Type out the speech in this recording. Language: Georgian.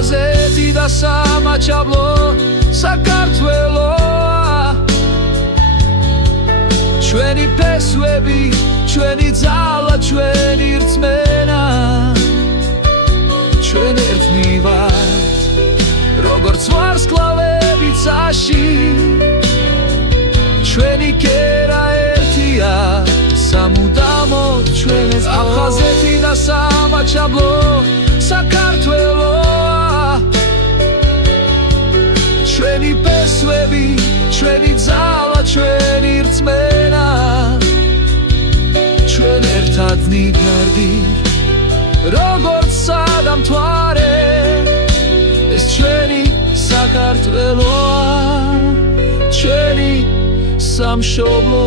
ახალგაზრდა და სამაჩაბლო საქართველოა ჩვენი ფესვები, ჩვენი ძალა, ჩვენი რწმენა ჩვენ ერთნი ვართ როგორც ვარსკვლავები ცაში ჩვენი კერა ერთია სამუდამოდ ჩვენს ახალგაზრდა და სამაჩაბლო საქართველოა ჩვენი ფესვები, ჩვენი ძალა, ჩვენი რწმენა ჩვენ ერთად ნიგარდით როგორც სადამთვარე ეს ჩვენი საქართველოა ჩვენი სამშობლო